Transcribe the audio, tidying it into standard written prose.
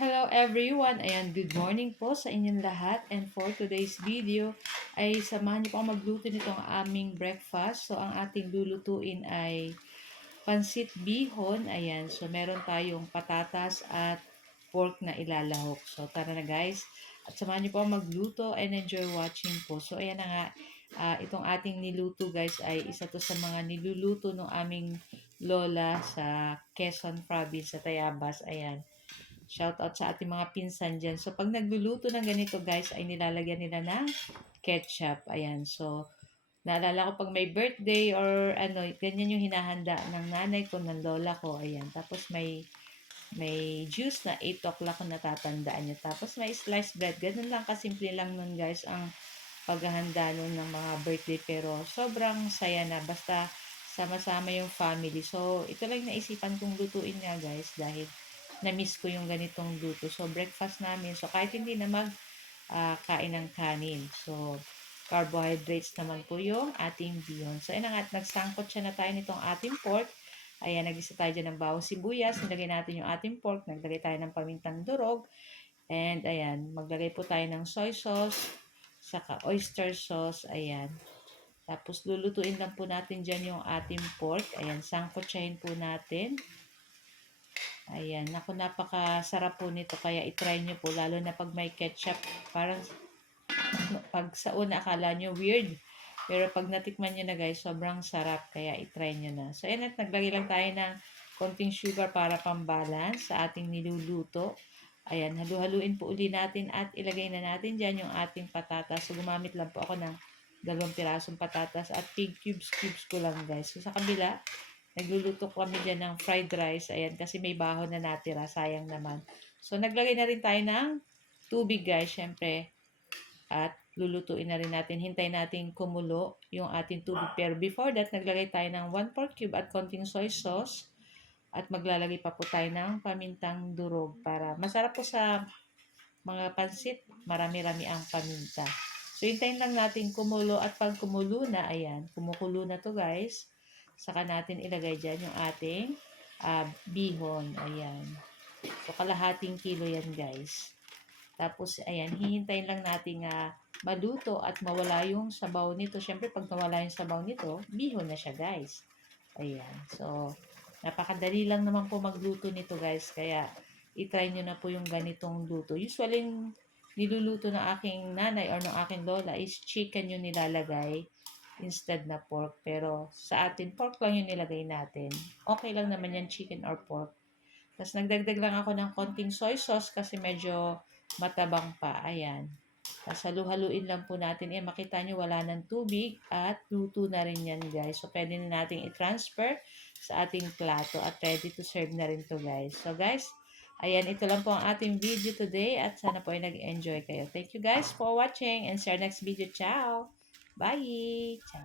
Hello everyone! Ayan, good morning po sa inyong lahat. And for today's video ay samahan niyo po ako magluto nitong aming breakfast. So, ang ating lulutuin ay pansit bihon. Ayan, so meron tayong patatas at pork na ilalahok. So, tara na guys. At samahan niyo po ako magluto and enjoy watching po. So, ayan na nga. Itong ating niluto guys ay isa to sa mga niluluto ng aming lola sa Quezon Province sa Tayabas. Ayan. Shout out sa ating mga pinsan dyan. So, pag nagluluto ng ganito guys, ay nilalagyan nila ng ketchup. Ayan. So, naalala ko pag may birthday or ano, ganyan yung hinahanda ng nanay ko, ng lola ko. Ayan. Tapos may juice na 8 o'clock ko natatandaan nyo. Tapos may sliced bread. Ganun lang kasimple lang nun guys ang paghahanda nun ng mga birthday. Pero sobrang saya na. Basta sama-sama yung family. So, ito lang naisipan kong lutuin nga guys dahil na-miss ko yung ganitong luto. So, breakfast namin. So, kahit hindi na kain ng kanin. So, carbohydrates naman po yung ating bihon. So, ayun nga, nagsangkot siya na tayo nitong ating pork. Ayan, nag-isa tayo dyan ng bawang sibuyas. Nilagay natin yung ating pork. Naglagay tayo ng pamintang durog. And, ayan, maglagay po tayo ng soy sauce, saka oyster sauce. Ayan. Tapos, lulutuin lang po natin dyan yung ating pork. Ayan, sangkotsahin po natin. Ayan, naku, napakasarap po nito. Kaya itry nyo po, lalo na pag may ketchup. Parang pag sa una akala nyo weird. Pero pag natikman nyo na guys, sobrang sarap. Kaya itry nyo na. So, ayan, at naglagay lang tayo ng konting sugar para pang-balance sa ating niluluto. Ayan, halu-haluin po uli natin at ilagay na natin dyan yung ating patatas. So, gumamit lang po ako ng 2 pirasong patatas at pig cubes ko lang guys. So, sa kabila, nagluluto kami dyan ng fried rice. Ayan, kasi may baho na natira. Sayang naman. So, naglagay na rin tayo ng tubig guys, syempre. At lulutuin na rin natin. Hintayin natin kumulo yung ating tubig. Pero before that, naglagay tayo ng 1/4 cube at konting soy sauce. At maglalagay pa po tayo ng pamintang durog para masarap po sa mga pansit. Marami-rami ang paminta. So, hintayin lang natin kumulo at pag kumulo na, ayan, kumukulo na to guys. Saka natin ilagay dyan yung ating bihon. Ayan. So, kalahating kilo yan guys. Tapos, ayan, hihintayin lang natin maluto at mawala yung sabaw nito. Siyempre, pag nawala yung sabaw nito, bihon na siya guys. Ayan. So, napakadali lang naman po magluto nito guys. Kaya, itry nyo na po yung ganitong luto. Usually, niluluto ng aking nanay or ng aking lola is chicken yung nilalagay instead na pork. Pero sa atin, pork lang yung nilagay natin. Okay lang naman yan, chicken or pork. Tapos nagdagdag lang ako ng konting soy sauce kasi medyo matabang pa. Ayan. Tapos halu-haluin lang po natin. Makita nyo wala ng tubig at luto na rin yan guys. So pwede na natin i-transfer sa ating plato at ready to serve na rin to guys. So guys, ayan, ito lang po ang ating video today at sana po ay nag-enjoy kayo. Thank you guys for watching and see our next video. Ciao! Bye! Ciao!